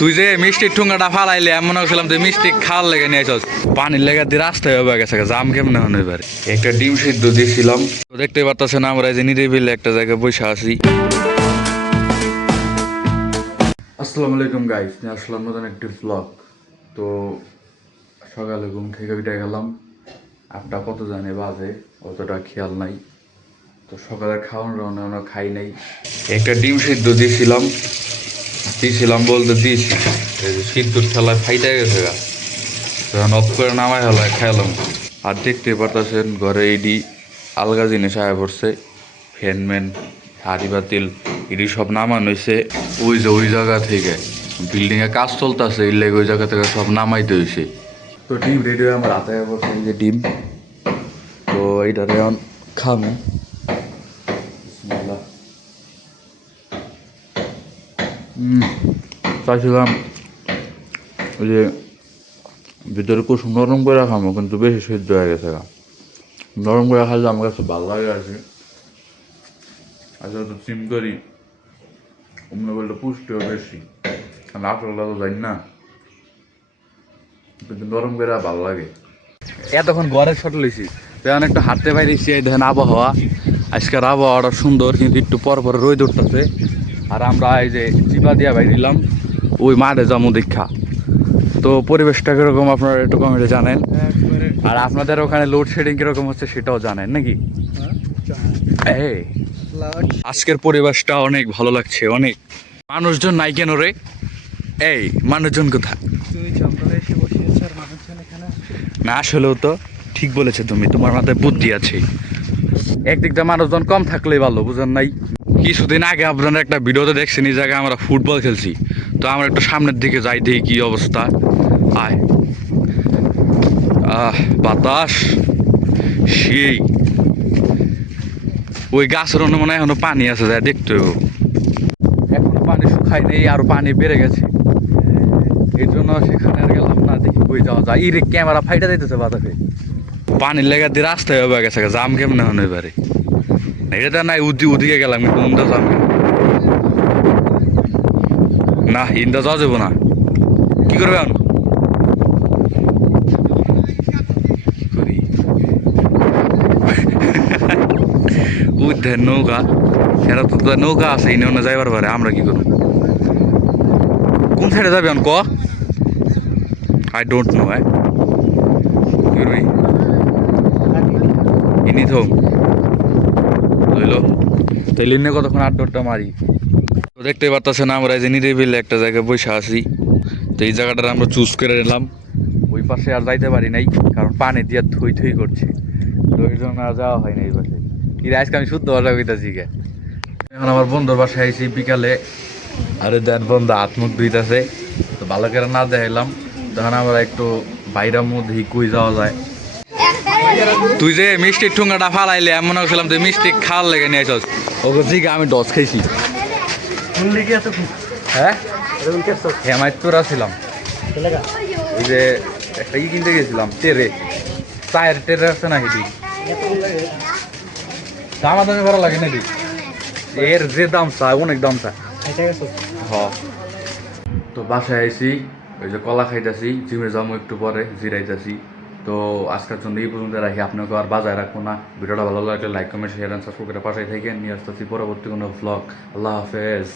তুই যে মিষ্টির ঠুঙ্গাটা ফালাইলে এমন হচ্ছিলাম তুই মিষ্টি খাওয়ার লেগে নিয়ে চল পানির লেগে দিয়ে রাস্তায় হয়ে গেছে জাম কেমন হন এবারে একটা ডিম সিদ্ধ দিয়েছিলাম দেখতে পারতেছেন আমরা যে নিরিবিল একটা জায়গায় বসে আছি। আসসালামু আলাইকুম গাইস, নিয়ে আসলাম নতুন একটি ব্লগ। তো সকালে ঘুম থেকে উঠে গেলাম, আটটা কত জানে বাজে অতটা খেয়াল নাই। তো সকালে খাওয়ানো খাই নাই, একটা ডিম সিদ্ধ দিয়েছিলাম বলতে দিয়েছি সিদ্ধর ঠেলায় ফাইটে গেছে গা, তখন অফ করে নামাই হলো খাইলাম। আর দেখতে পারতেছেন ঘরে এইডি আলগা জিনিস আয়া পড়ছে, ফ্যান ম্যান হাড়ি বাতিল এটি সব নামানো হয়েছে ওই জায়গা থেকে। বিল্ডিংয়ে কাজ চলতেছে এই লেগে ওই জায়গা থেকে সব নামাইতে হয়েছে। তো ডিম রেডি হয়ে আমার হাতে পড়ছে, এই যে ডিম। তো এইটাতে এখন খামু। চাইছিলাম ওই যে ভিতরে খুব নরম করে খামো, কিন্তু বেশি সিদ্ধ হয়ে গেছে। নরম করে খাইলে আমার কাছে ভালো লাগে আর কি। আচ্ছা তো চিম করি অন্য বললে পুষ্টিও বেশি, কারণ আসলে তো জানি না, কিন্তু নরম করে ভালো লাগে। এতক্ষণ ঘরের শট লইছি, এখন একটু হাঁটতে পারিছি। এই দেখেন আবহাওয়া, আজকের আবহাওয়াটা সুন্দর, কিন্তু একটু পর পর রোদ উঠতেছে। আর আমরা এই যে চিপা দিয়া ভাই দিলাম ওই মাঠে যাবো দীক্ষা। তো পরিবেশটা কিরকম আপনারা একটু কমেন্টে জানেন, আর আপনাদের ওখানে লোডশেডিং কিরকম হচ্ছে সেটাও জানেন নাকি। এই আজকের পরিবেশটা অনেক ভালো লাগছে, অনেক মানুষজন নাই কেন রে? এই মানুষজন কোথায়? না আসলেও তো ঠিক বলেছে তুমি, তোমার মাথায় বুদ্ধি আছে। একদিক দিয়ে মানুষজন কম থাকলেই ভালো, বুঝেন নাই? কিছুদিন আগে আপনারা একটা ভিডিওতে দেখছেন এই জায়গায় আমরা ফুটবল খেলছি। তো আমরা একটু সামনের দিকে যাই, দেখি কি অবস্থা। আয় বাতাস সেই, ওই গাছের অন্য মনে হয় এখনো পানি আছে, যায় দেখতে হবে। এখনো পানি শুকায় নেই, আরো পানি বেড়ে গেছে, এই জন্য সেখানে আর গেলাম না। দেখি বই যাওয়া যায়। ইরে ক্যামেরা ফাইটা দিতেছে বাতাসে, পানির লেগে দিয়ে রাস্তায় হয়ে গেছে জাম কেমনে হন এবারে। এটা নাই ওদিকে গেলাম, কিন্তু উন্দা যাম না, ইন্দা যাওয়া যাবো না। কি করবে এখন? উদ্ধার নৌকা, সেটা তো নৌকা আছে, এই নৌকা যাইবার পারে। আমরা কি করবো? কোন সাইডে যাবে এখন ক? I don't know. কি করবি ইনি থম লইল তাইলে নিয়ে কতক্ষণ আড্ডা মারি। তো দেখতে পারতেছেন আমরা যে নিরিবিল একটা জায়গায় বসে আছি। তো এই জায়গাটা আমরা চুজ করে নিলাম। ওই পাশে আর যাইতে পারি নাই, কারণ পানি দিয়ে থই করছে, তো ওই জন্য আর যাওয়া হয় না এই পাশে। কি আজকে আমি শুদ্ধ ভাষা কইতাছি গে। এখন আমার বন্ধুর বাসায় আইছি বিকালে, আরে দেন বন্ধু হাত মুখ ধুইতেছে। তো ভালো করে না দেখাইলাম, তখন আমরা একটু বাইরের মধ্যে কই যাওয়া যায়। তুই যে মিষ্টির ঠুঙ্গাটা ফালাইলে এমন হচ্ছিলাম তুই মিষ্টি খাওয়ার লেগে নিয়ে চল ওকে জিগা আমি ডস খাইছি। হ্যাঁ হেমায়তপুর আসছিলাম, ওই যে একটা কিনতে গেছিলাম টেরে, চায়ের টেরে আছে না হিটি, দামাদামি করা লাগে নাকি? এর যে দাম চায় অনেক দাম চায়। হ তো বাসায় আইসি, ওই যে কলা খাইতেছি, জিমে যাবো একটু পরে, জিরাইতেছি। তো আজকের জন্য এই পর্যন্ত রাখি, আপনাকে আর বাজায় রাখবো না। ভিডিওটা ভালো লাগলে like comment share and subscribe করে পাশে থেকে নিয়ে আসতেছি পরবর্তী কোনো ব্লগ। আল্লাহ হাফেজ।